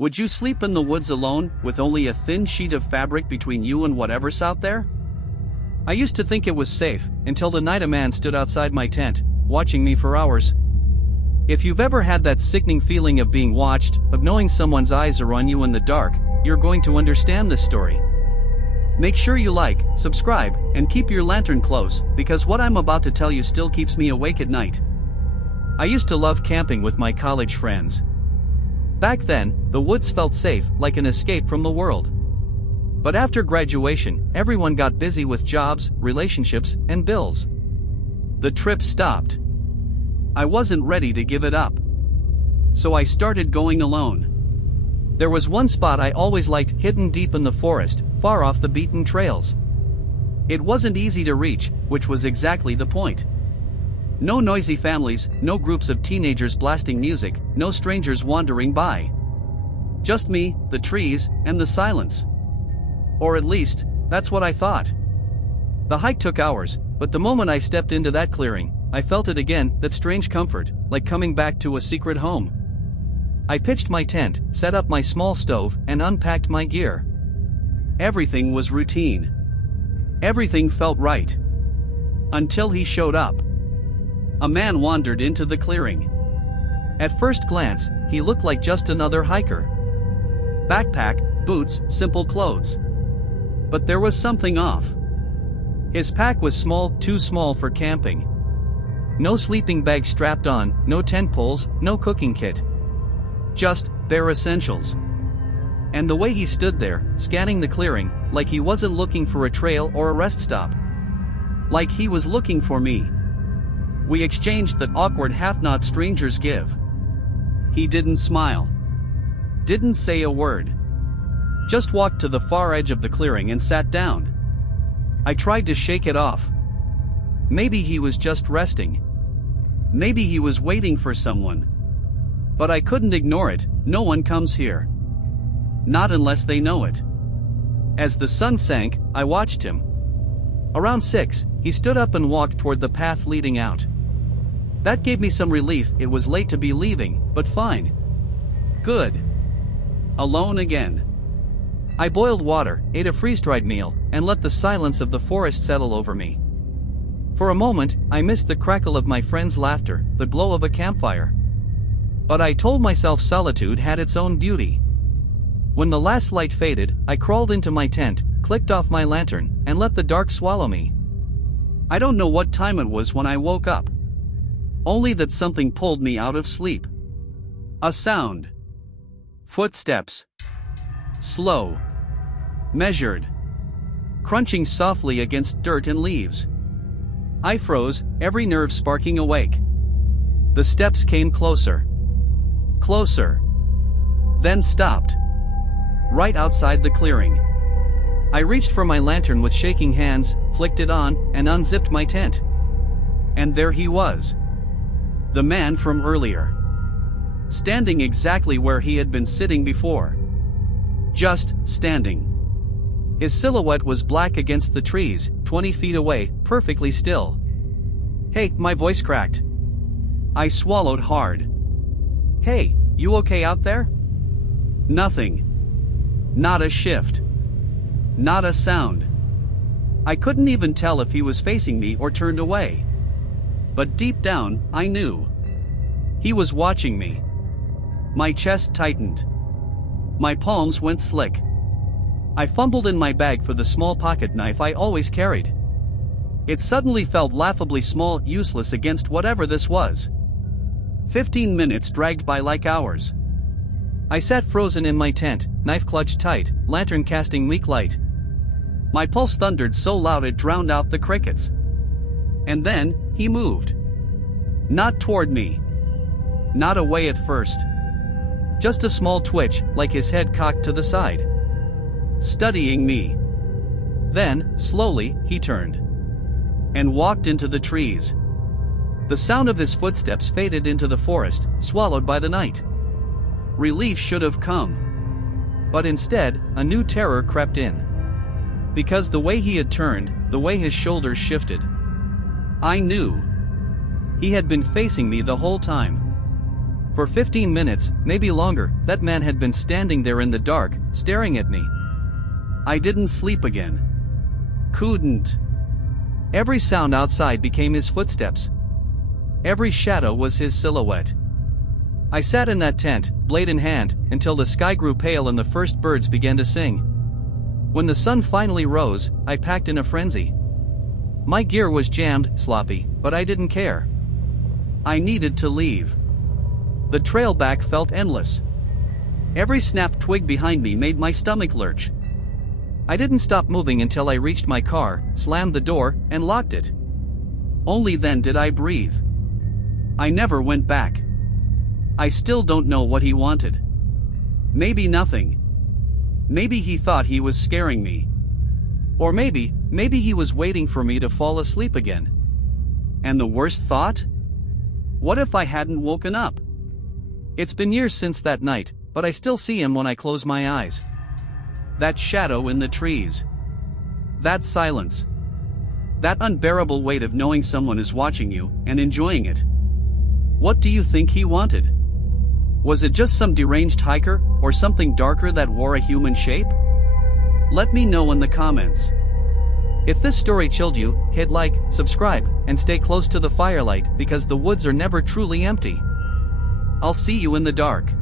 Would you sleep in the woods alone, with only a thin sheet of fabric between you and whatever's out there? I used to think it was safe, until the night a man stood outside my tent, watching me for hours. If you've ever had that sickening feeling of being watched, of knowing someone's eyes are on you in the dark, you're going to understand this story. Make sure you like, subscribe, and keep your lantern close, because what I'm about to tell you still keeps me awake at night. I used to love camping with my college friends. Back then, the woods felt safe, like an escape from the world. But after graduation, everyone got busy with jobs, relationships, and bills. The trip stopped. I wasn't ready to give it up. So I started going alone. There was one spot I always liked, hidden deep in the forest, far off the beaten trails. It wasn't easy to reach, which was exactly the point. No noisy families, no groups of teenagers blasting music, no strangers wandering by. Just me, the trees, and the silence. Or at least, that's what I thought. The hike took hours, but the moment I stepped into that clearing, I felt it again, that strange comfort, like coming back to a secret home. I pitched my tent, set up my small stove, and unpacked my gear. Everything was routine. Everything felt right. Until he showed up. A man wandered into the clearing. At first glance, he looked like just another hiker. Backpack, boots, simple clothes. But there was something off. His pack was small, too small for camping. No sleeping bag strapped on, no tent poles, no cooking kit. Just bare essentials. And the way he stood there, scanning the clearing, like he wasn't looking for a trail or a rest stop. Like he was looking for me. We exchanged that awkward half-nod strangers give. He didn't smile. Didn't say a word. Just walked to the far edge of the clearing and sat down. I tried to shake it off. Maybe he was just resting. Maybe he was waiting for someone. But I couldn't ignore it. No one comes here. Not unless they know it. As the sun sank, I watched him. Around 6, he stood up and walked toward the path leading out. That gave me some relief. It was late to be leaving, but fine. Good. Alone again. I boiled water, ate a freeze-dried meal, and let the silence of the forest settle over me. For a moment, I missed the crackle of my friends' laughter, the glow of a campfire. But I told myself solitude had its own beauty. When the last light faded, I crawled into my tent, clicked off my lantern, and let the dark swallow me. I don't know what time it was when I woke up. Only that something pulled me out of sleep. A sound. Footsteps. Slow. Measured. Crunching softly against dirt and leaves. I froze, every nerve sparking awake. The steps came closer. Closer. Then stopped. Right outside the clearing. I reached for my lantern with shaking hands, flicked it on, and unzipped my tent. And there he was. The man from earlier. Standing exactly where he had been sitting before. Just standing. His silhouette was black against the trees, 20 feet away, perfectly still. Hey, my voice cracked. I swallowed hard. Hey, you okay out there? Nothing. Not a shift. Not a sound. I couldn't even tell if he was facing me or turned away. But deep down, I knew. He was watching me. My chest tightened. My palms went slick. I fumbled in my bag for the small pocket knife I always carried. It suddenly felt laughably small, useless against whatever this was. 15 minutes dragged by like hours. I sat frozen in my tent, knife clutched tight, lantern casting weak light. My pulse thundered so loud it drowned out the crickets. And then, he moved. Not toward me. Not away at first. Just a small twitch, like his head cocked to the side. Studying me. Then, slowly, he turned. And walked into the trees. The sound of his footsteps faded into the forest, swallowed by the night. Relief should have come. But instead, a new terror crept in. Because the way he had turned, the way his shoulders shifted. I knew. He had been facing me the whole time. For 15 minutes, maybe longer, that man had been standing there in the dark, staring at me. I didn't sleep again. Couldn't. Every sound outside became his footsteps. Every shadow was his silhouette. I sat in that tent, blade in hand, until the sky grew pale and the first birds began to sing. When the sun finally rose, I packed in a frenzy. My gear was jammed, sloppy, but I didn't care. I needed to leave. The trail back felt endless. Every snapped twig behind me made my stomach lurch. I didn't stop moving until I reached my car, slammed the door, and locked it. Only then did I breathe. I never went back. I still don't know what he wanted. Maybe nothing. Maybe he thought he was scaring me. Or maybe he was waiting for me to fall asleep again. And the worst thought? What if I hadn't woken up? It's been years since that night, but I still see him when I close my eyes. That shadow in the trees. That silence. That unbearable weight of knowing someone is watching you and enjoying it. What do you think he wanted? Was it just some deranged hiker, or something darker that wore a human shape? Let me know in the comments. If this story chilled you, hit like, subscribe, and stay close to the firelight because the woods are never truly empty. I'll see you in the dark.